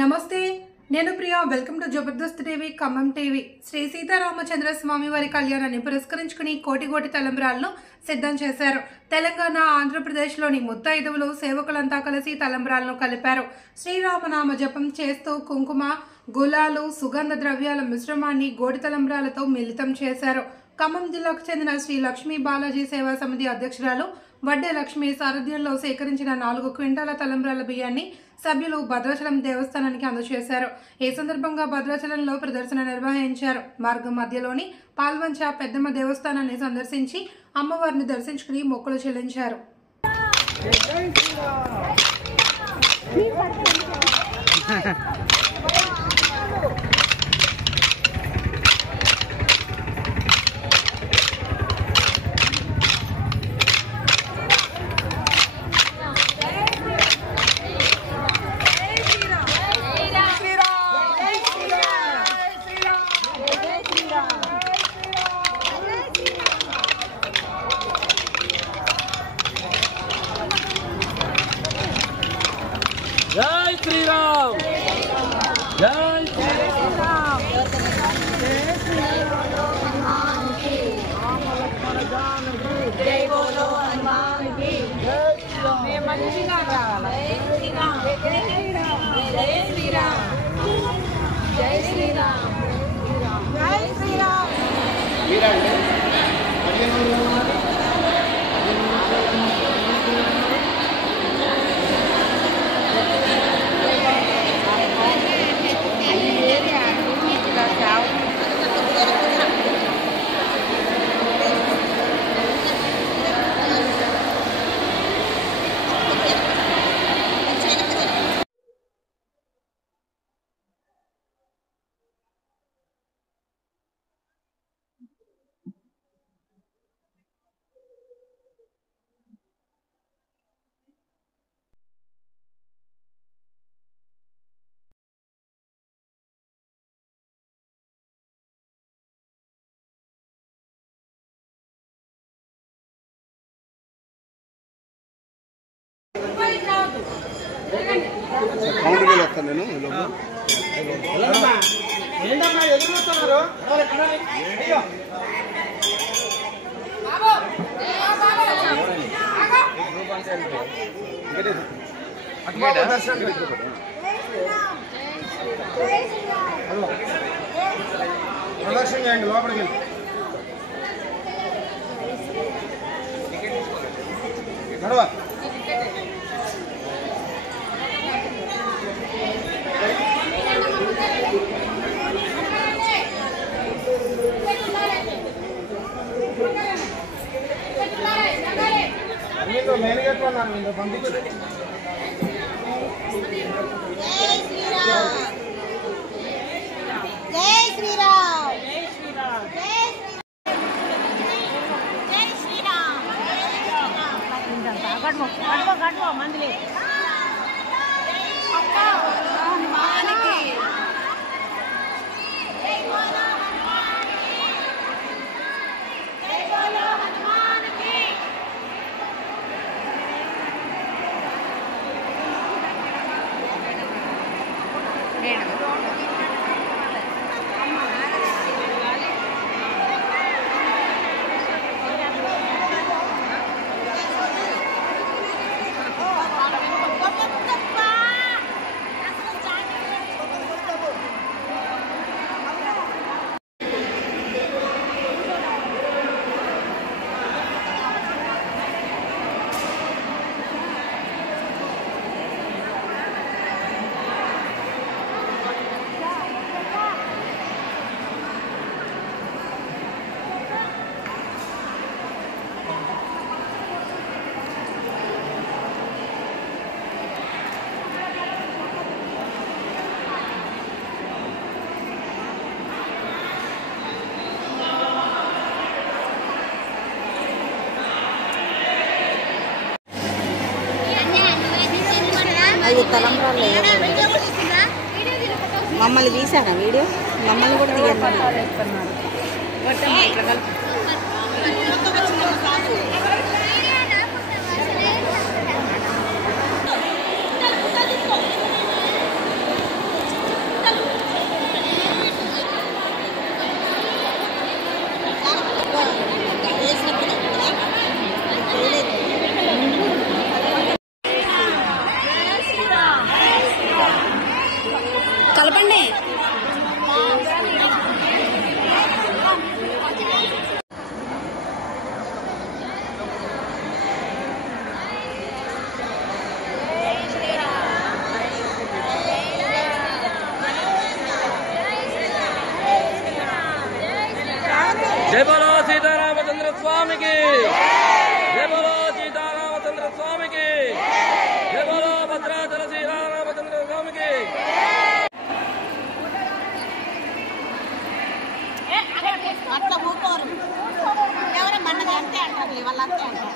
నమస్తే, నేను Priya. Welcome to Jabardasth TV Khammam TV. Sri Seetharamachandra Swamy వారి కళ్యాణాన్ని పురస్కరించుకుని కోటి తలంబ్రాలను సిద్ధం చేశారు. తెలంగాణ, ఆంధ్రప్రదేశ్లోని ముత్తైదువులు, సేవకులంతా కలిసి తలంబ్రాలను కలిపారు. శ్రీరామనామ జపం చేస్తూ కుంకుమ, గులాలు, సుగంధ ద్రవ్యాల మిశ్రమాన్ని గోటి తలంబ్రాలతో మిళితం చేశారు. ఖమ్మం జిల్లాకు చెందిన శ్రీ లక్ష్మీ బాలాజీ సేవా సమితి అధ్యక్షురాలు వడ్డే లక్ష్మి సారథ్యంలో సేకరించిన 4 క్వింటాల తలంబ్రాల బియ్యాన్ని సభ్యులు భద్రాచలం దేవస్థానానికి అందజేశారు. ఈ సందర్భంగా భద్రాచలంలో ప్రదర్శన నిర్వహించారు. మార్గం మధ్యలోని పాల్వంచ పెద్దమ్మ దేవస్థానాన్ని సందర్శించి అమ్మవారిని దర్శించుకుని మొక్కులు చెల్లించారు. जय श्री राम, जय श्री राम, जय श्री राम की, राम लक्ष्मण जानकी, जय बोलो हनुमान की, जय श्री राम, मैं मंजिला राम, जय श्री राम, जय श्री राम, जय श्री राम, जय श्री राम, जय श्री राम. కౌంటర్కి వస్తాను నేను ప్రదర్శన చేయండి లోపలికి వెళ్ళి నడవా మెయిన్ గేట్ ఉన్నారు మీరు పంపించండి. జై శ్రీరామ్, జై శ్రీరామ్, జై శ్రీరామ్, గడ్వ మందిలే హనుమానికి, జై బోలో హనుమానికి, జై బోలో హనుమానికి. అది తలంబ్రాలు మమ్మల్ని తీసారా వీడియో, మమ్మల్ని కూడా తీయన్నారు. కలపండి. జై బలో సీతారామచంద్ర స్వామికి, జై బలో సీతారామచంద్ర స్వామికి, జై బలో భద్రాచల శ్రీరామచంద్ర స్వామికి. అట్లా ఊకోరు ఎవరో మనది అంతే అంటారు, వాళ్ళు అంతే అంటారు.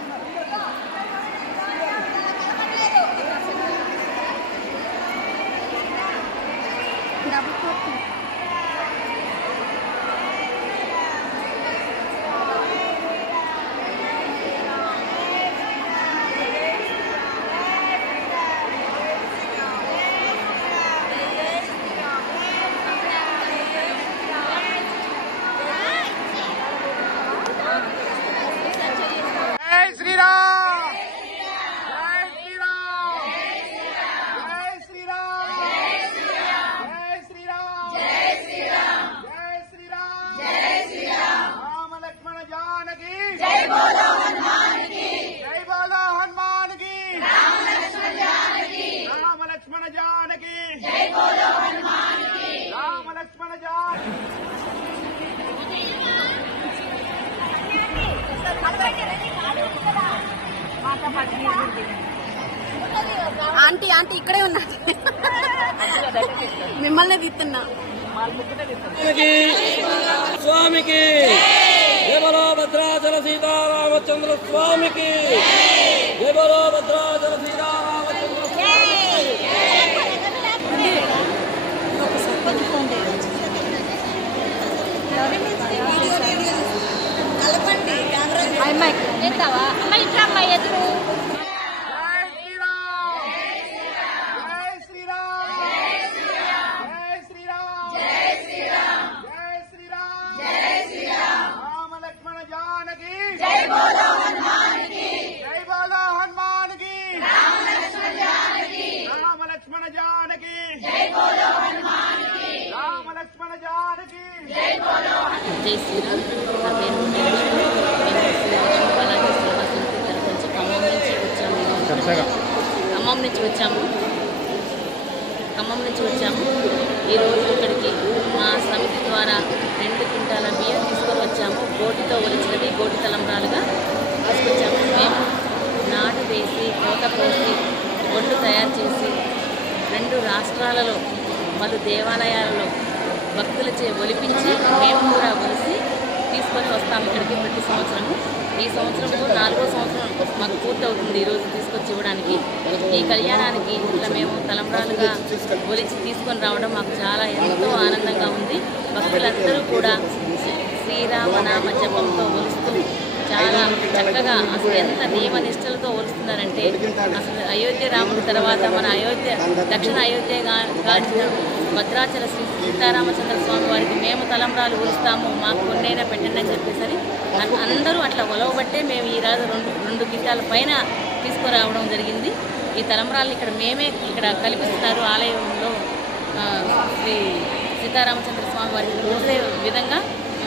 ఆంటీ ఆంటీ ఇక్కడే ఉన్నా, మిమ్మల్ని తీస్తున్నా. స్వామికి జై బలో భద్రాచల సీతారామచంద్ర స్వామికి, జై బలో భద్రాచల సీతారామచంద్ర స్వామికి. చేస్తావా అమ్మ? ఇట్లా అమ్మ ఎదురు జై శ్రీరామ్. నా పేరు బాలాజీ సేవా సమితి తరఫు నుంచి ఖమ్మం నుంచి వచ్చాము. ఈరోజు ఇక్కడికి మా సమితి ద్వారా 2 క్వింటాల బియ్యం తీసుకొని వచ్చాము. గోటితో ఒలిచినది గోటి తలంబ్రాలుగా తీసుకొచ్చాము. మేము నాటు వేసి కోత పోసి ఒడ్లు తయారు చేసి 2 రాష్ట్రాలలో పలు దేవాలయాలలో భక్తులచే ఒలిపించి మేము కూడా ఒలిసి తీసుకొని వస్తాము ఇక్కడికి ప్రతి సంవత్సరము. ఈ సంవత్సరంలో 4వ సంవత్సరం మాకు పూర్తవుతుంది ఈరోజు తీసుకొచ్చి ఇవ్వడానికి. ఈ కళ్యాణానికి ఇట్లా మేము తలంబ్రాలుగా ఒలిచి తీసుకొని రావడం మాకు చాలా ఎంతో ఆనందంగా ఉంది. భక్తులందరూ కూడా శ్రీరామనామ జపంతో ఒలుస్తూ చాలా చక్కగా అసలు ఎంత నియమనిష్టలతో ఒలుస్తున్నారంటే అసలు అయోధ్య రాముడి తర్వాత మన అయోధ్య దక్షిణ అయోధ్య గాంచిన భద్రాచల శ్రీ సీతారామచంద్ర స్వామి వారికి మేము తలంబ్రాలు ఒలుస్తాము, మాకు కొన్నైనా పెట్టండి అని చెప్పేసరి అందరూ అట్లా ఒలవబట్టే మేము ఈ రోజు 2 క్వింటాల పైన తీసుకురావడం జరిగింది. ఈ తలంబ్రాలు ఇక్కడ మేమే ఇక్కడ కల్పిస్తున్నారు ఆలయంలో శ్రీ సీతారామచంద్ర స్వామి వారికి పోసే విధంగా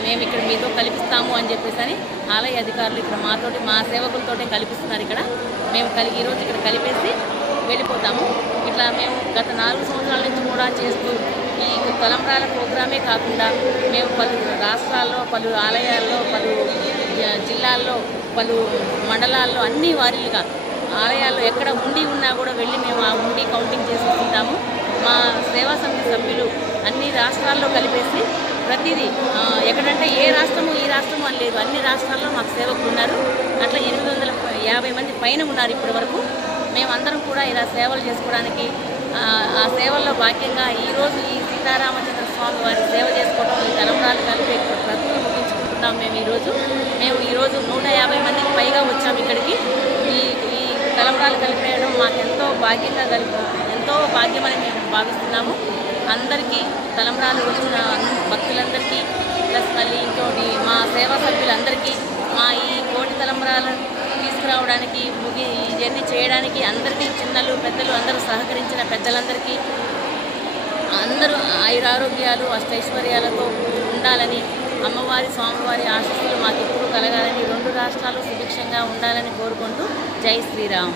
మేము ఇక్కడ మీతో కల్పిస్తాము అని చెప్పేసి ఆలయ అధికారులు ఇక్కడ మాతోటి మా సేవకులతోటే కల్పిస్తున్నారు. ఇక్కడ మేము ఈరోజు ఇక్కడ కలిపేసి వెళ్ళిపోతాము. ఇట్లా మేము గత 4 సంవత్సరాల నుంచి కూడా చేస్తూ ఈ తలంబ్రాల ప్రోగ్రామే కాకుండా మేము పలు రాష్ట్రాల్లో పలు ఆలయాల్లో పలు జిల్లాల్లో పలు మండలాల్లో అన్ని వారీలుగా ఆలయాల్లో ఎక్కడ ఉండి ఉన్నా కూడా వెళ్ళి మేము ఆ ఉండి కౌంటింగ్ చేసుకుంటాము. మా సేవా సమితి సభ్యులు అన్ని రాష్ట్రాల్లో కలిపేసి ప్రతిదీ ఎక్కడంటే ఏ రాష్ట్రము ఈ రాష్ట్రము అని లేదు, అన్ని రాష్ట్రాల్లో మాకు సేవకులు ఉన్నారు. అట్లా 850 మంది పైన ఉన్నారు ఇప్పటి వరకు. మేమందరం కూడా ఇలా సేవలు చేసుకోవడానికి ఆ సేవల్లో భాగ్యంగా ఈరోజు ఈ సీతారామచంద్ర స్వామి వారి సేవ చేసుకోవడం ఈ తలంబ్రాలు కలిపి ప్రతిని ముగించుకుంటున్నాం. మేము ఈరోజు 150 మందికి పైగా వచ్చాము ఇక్కడికి. ఈ తలంబ్రాలు కలిపేయడం మాకు ఎంతో భాగ్యమని మేము భావిస్తున్నాము. అందరికీ తలంబ్రాలు వచ్చిన భక్తులందరికీ ప్లస్ మళ్ళీ ఇంకోటి మా సేవా సభ్యులందరికీ మా ఈ కోటి తలంబ్రాలను తీసుకురావడానికి ఈ జర్నీ చేయడానికి అందరికీ చిన్నలు పెద్దలు అందరూ సహకరించిన పెద్దలందరికీ అందరూ ఆయురారోగ్యాలు అష్టైశ్వర్యాలతో ఉండాలని, అమ్మవారి స్వామివారి ఆశీస్సులు మాకెప్పుడు కలగాలని, 2 రాష్ట్రాలు సుభిక్షంగా ఉండాలని కోరుకుంటూ జై శ్రీరామ్.